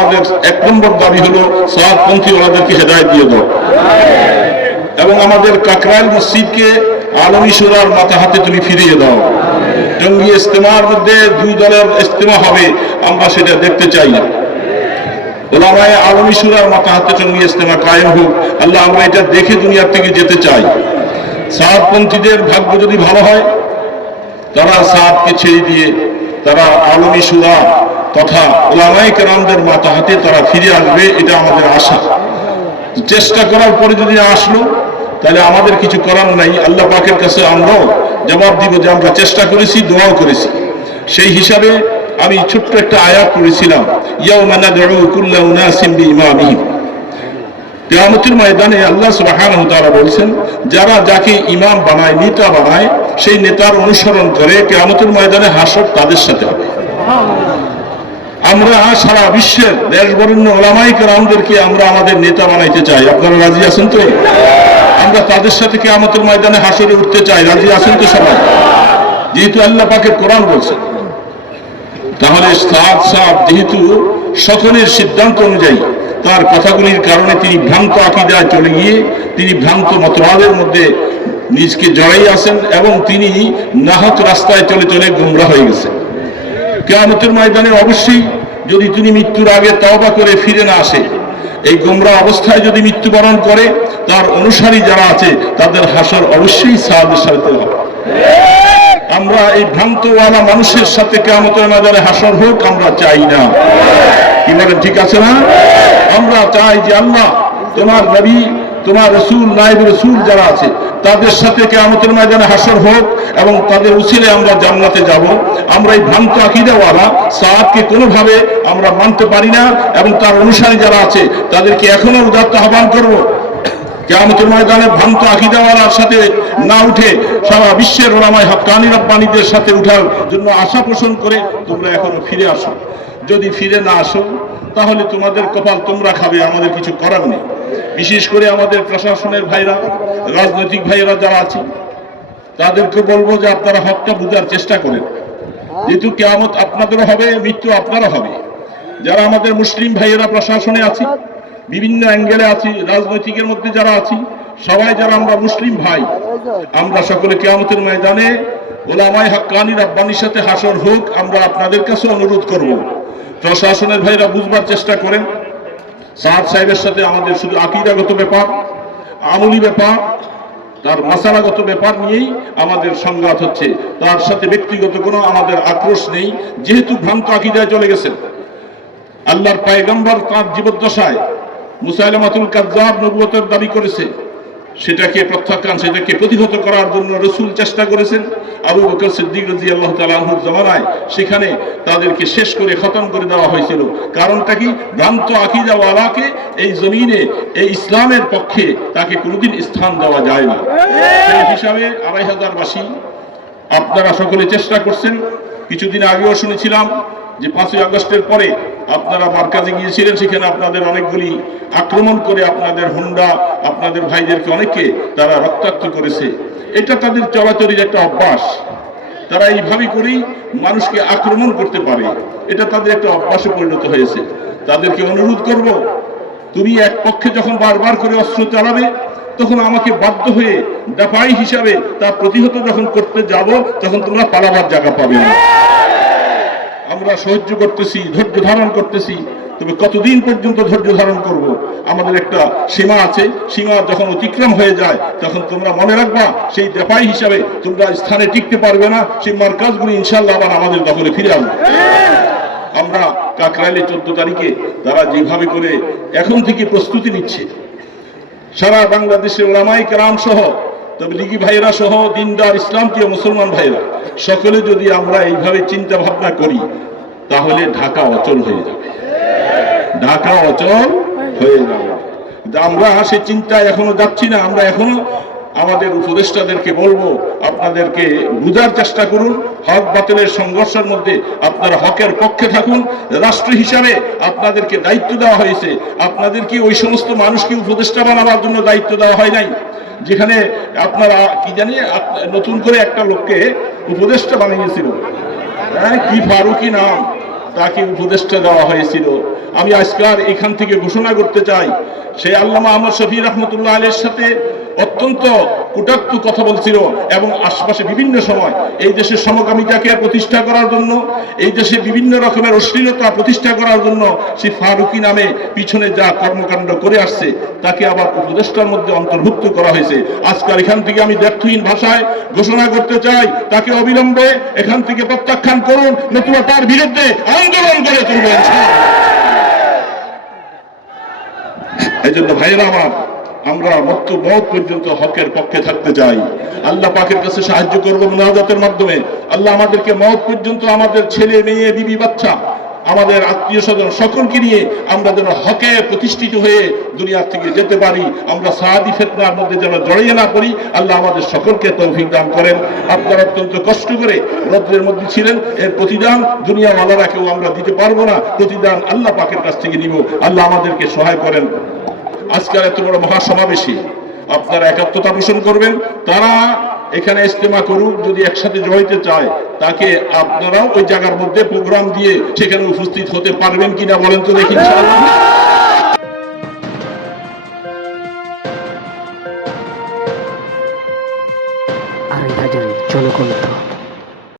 আমাদের এক নম্বর দাবি হলো সাহাবপন্থী ওনাদেরকে হেদায়ত দিয়ে দাও এবং আমাদের কাকরাইল মসজিদকে আলমী সুরার মাথা হাতে তুমি ফিরিয়ে দাও। টঙ্গী ইস্তেমার মধ্যে দুই দলের ইস্তেমা হবে, আমরা সেটা দেখতে চাই না। ওলামায় আলমী সুরার মাথা হাতে টঙ্গী ইস্তেমা কায়েম হোক, আল্লাহ আমরা এটা দেখে দুনিয়ার থেকে যেতে চাই। সাহাবপন্থীদের ভাগ্য যদি ভালো হয়, তারা সাহাবকে ছেড়ে দিয়ে তারা আলমী সুরা তথা ওলামাই কেরামদের মাথা হাতে তারা ফিরে আসবে, এটা আমাদের আশা। চেষ্টা করার পরে যদি আসলো, তাহলে আমাদের কিছু করার নাই। আল্লাহ পাকের কাছে আমরাও জবাব দিব যে আমরা চেষ্টা করেছি, দোয়াও করেছি। সেই হিসাবে আমি ছোট্ট একটা আয়াত করেছিলাম ইয়াও ইয়াউমা নাদউ কুল্লা উনাসিম বিইমামিহিম। কেয়ামতের ময়দানে আল্লাহ সুবহানাহু তাআলা বলছেন, যারা যাকে ইমাম বানায়, নেতা বানায়, সেই নেতার অনুসরণ করে কেয়ামতের ময়দানে হাসর তাদের সাথে হবে। আমরা সারা বিশ্বের দেশ বরেণ্য ওলামাই কেরামদেরকে আমরা আমাদের নেতা বানাইতে চাই। আপনারা রাজি আছেন তো? আমরা তাদের সাথে কেয়ামতের ময়দানে হাসরে উঠতে চাই। রাজি আছেন তো সবাই? যেহেতু আল্লাহ পাকের কোরআন বলছে। তাহলে সাদ সাহ যেহেতু সকলের সিদ্ধান্ত অনুযায়ী তার কথাগুলির কারণে তিনি ভ্রান্ত আকিদায় চলে গিয়ে তিনি ভ্রান্ত মতবাদের মধ্যে নিজকে জড়াই আছেন এবং তিনি নাহক রাস্তায় চলে চলে গুমরা হয়ে গেছেন। কেয়ামতের ময়দানে অবশ্যই যদি তিনি মৃত্যুর আগে তওবা করে ফিরে না আসে, এই গোমরা অবস্থায় যদি মৃত্যুবরণ করে, তার অনুসারী যারা আছে, তাদের হাসর অবশ্যই হবে। আমরা এই ভ্রান্তওয়ালা মানুষের সাথে কেয়ামতের ময়দানে হাসর হোক, আমরা চাই না। কি বলেন, ঠিক আছে না? আমরা চাই যে আল্লাহ তোমার নবী তোমার রসুল নাইব রসুল যারা আছে, তাদের সাথে কেয়ামতের ময়দানে হাসর হোক এবং তাদের উচিলে আমরা জান্নাতে যাব। আমরা এই ভ্রান্ত আকিদাওয়ালা, সাহাবকে কোনোভাবে আমরা মানতে পারি না এবং তার অনুসারী যারা আছে, তাদেরকে এখনও উদাত্ত আহ্বান করব। কেয়ামতের ময়দানে ভ্রান্ত আকিদাওয়ালার সাথে না উঠে সারা বিশ্বের ওলামায় হাক্কানি রব্বানীদের সাথে উঠার জন্য আশা পোষণ করে তোমরা এখনও ফিরে আসো। যদি ফিরে না আসো, তাহলে তোমাদের কপাল তোমরা খাবে, আমাদের কিছু করার নেই। বিশেষ করে আমাদের প্রশাসনের ভাইরা, রাজনৈতিক ভাইয়েরা যারা আছে তাদেরকে বলব যে আপনারা হকটা বুঝার চেষ্টা করেন। যেহেতু কেয়ামত আপনাদেরও হবে, মৃত্যু আপনারও হবে। যারা আমাদের মুসলিম ভাইয়েরা প্রশাসনে আছি বিভিন্ন অ্যাঙ্গেলে আছি রাজনৈতিকের মধ্যে যারা আছি সবাই যারা আমরা মুসলিম ভাই, আমরা সকলে কেয়ামতের ময়দানে ওলামায় হাক্কানি রাব্বানির সাথে হাসর হোক, আমরা আপনাদের কাছে অনুরোধ করব। প্রশাসনের ভাইরা বুঝবার চেষ্টা করেন। সাহাব সাহেবের সাথে আমাদের শুধু আকিদাগত ব্যাপার, আমলি ব্যাপার, তার মশালাগত ব্যাপার নিয়েই আমাদের সংঘাত হচ্ছে। তার সাথে ব্যক্তিগত কোনো আমাদের আক্রোশ নেই, যেহেতু ভ্রান্ত আকিদায় চলে গেছেন। আল্লাহর পায়গম্বর তাঁর জীবদ্দশায় মুসাইলামাতুল কাজ্জাব নবুয়তের দাবি করেছে সেটাকে প্রত্যাখ্যান, সেটাকে প্রতিহত করার জন্য রসুল চেষ্টা করেছেন। আবু বকর সিদ্দিক রাজি আল্লাহ তালাহুর জমানায় সেখানে তাদেরকে শেষ করে খতম করে দেওয়া হয়েছিল। কারণটা কি? ভ্রান্ত আকিদাওয়ালাকে এই জমিনে, এই ইসলামের পক্ষে তাকে কোনোদিন স্থান দেওয়া যায় না। সেই হিসাবে আড়াই হাজার বাসী, আপনারা সকলে চেষ্টা করছেন। কিছুদিন আগেও শুনেছিলাম যে পাঁচই আগস্টের পরে আপনারা মার্কাজে গিয়েছিলেন, সেখানে আপনাদের অনেকগুলি আক্রমণ করে আপনাদের হুন্ডা, আপনাদের ভাইদেরকে অনেকে তারা রক্তাক্ত করেছে। এটা তাদের চলাচলের একটা অভ্যাস। তারা এইভাবে করেই মানুষকে আক্রমণ করতে পারে। এটা তাদের একটা অভ্যাসে পরিণত হয়েছে। তাদেরকে অনুরোধ করব, তুমি এক পক্ষে যখন বারবার করে অস্ত্র চালাবে, তখন আমাকে বাধ্য হয়ে দাফাই হিসাবে তা প্রতিহত যখন করতে যাব, তখন তোমরা পালাবার জায়গা পাবে না। আমরা সহ্য করতেছি, ধৈর্য ধারণ করতেছি, তবে কতদিন পর্যন্ত ধৈর্য ধারণ করব? আমাদের একটা সীমা আছে, সীমা যখন অতিক্রম হয়ে যায়, তখন তোমরা মনে রাখবা, সেই দেপাই হিসাবে তোমরা স্থানে টিকতে পারবে না, সেই মার্কাজগুলি ইনশাল্লাহ আবার আমাদের দখলে ফিরে আসবে। আমরা কাকরাইলে চোদ্দ তারিখে তারা যেভাবে করে এখন থেকে প্রস্তুতি নিচ্ছে। সারা বাংলাদেশের ওলামাই কেরাম সহ তবে লিগি ভাইরা সহ দিনদার ইসলামপ্রিয় মুসলমান ভাইরা সকলে যদি আমরা এইভাবে চিন্তা ভাবনা করি, তাহলে ঢাকা অচল হয়ে যাবে। ঢাকা অচল হয়ে যাবে। আমরা সেই চিন্তায় এখনও যাচ্ছি না, আমরা এখনও আমাদের উপদেষ্টাদেরকে বলব, আপনাদেরকে বুঝার চেষ্টা করুন, হক বাতিলের সংঘর্ষের মধ্যে আপনারা হকের পক্ষে থাকুন, রাষ্ট্র হিসাবে আপনাদেরকে দায়িত্ব দেওয়া হয়েছে। আপনাদেরকে ওই সমস্ত মানুষকে উপদেষ্টা বানাবার জন্য দায়িত্ব দেওয়া হয় নাই? যেখানে আপনারা, কি জানি নতুন করে একটা লোককে উপদেষ্টা বানিয়েছিল। হ্যাঁ কি ফারুকি নাম, তাকে উপদেষ্টা দেওয়া হয়েছিল। আমি আজকার এখান থেকে ঘোষণা করতে চাই, সেই আল্লামা আমার শফি রহমতুল্লাহ আলের সাথে অত্যন্ত কুটাক্তু কথা বলছিল এবং আশপাশে বিভিন্ন সময় এই দেশের সমকামিতাকে প্রতিষ্ঠা করার জন্য, এই দেশে বিভিন্ন রকমের অশ্লীলতা প্রতিষ্ঠা করার জন্য সেই ফারুকি নামে পিছনে যা কর্মকাণ্ড করে আসছে, তাকে আবার উপদেষ্টার মধ্যে অন্তর্ভুক্ত করা হয়েছে। আজকাল এখান থেকে আমি ব্যর্থহীন ভাষায় ঘোষণা করতে চাই, তাকে অবিলম্বে এখান থেকে প্রত্যাখ্যান করুন, নতুবা তার বিরুদ্ধে আন্দোলন করে তুলবেন। এই জন্য ভাইয়েরা আমার আমরা মৃত্যু মত পর্যন্ত হকের পক্ষে থাকতে চাই। আল্লাহ পাকের কাছে সাহায্য করব মোনাজাতের মাধ্যমে। আল্লাহ আমাদেরকে মত পর্যন্ত আমাদের ছেলে, মেয়ে, বিবি, বাচ্চা, আমাদের আত্মীয় স্বজন সকলকে নিয়ে আমরা যেন হকে প্রতিষ্ঠিত হয়ে দুনিয়ার থেকে যেতে পারি। আমরা সাহাদি ফেতনার মধ্যে যেন জড়িয়ে না পড়ি। আল্লাহ আমাদের সকলকে তৌফিক দান করেন। আপনারা অত্যন্ত কষ্ট করে রদ্রের মধ্যে ছিলেন। এর প্রতিদান দুনিয়াওয়ালারা কেউ আমরা দিতে পারব না। প্রতিদান আল্লাহ পাকের কাছ থেকে নিব। আল্লাহ আমাদেরকে সহায় করেন। আজকের এত বড় মহাসমাবেশে আপনারা একাত্মতা পোষণ করবেন, তারা এখানে ইস্তেমা করুক, যদি একসাথে জড়াইতে চায়, তাকে আপনারাও ওই জায়গার মধ্যে প্রোগ্রাম দিয়ে সেখানে উপস্থিত হতে পারবেন কিনা বলেন তো দেখি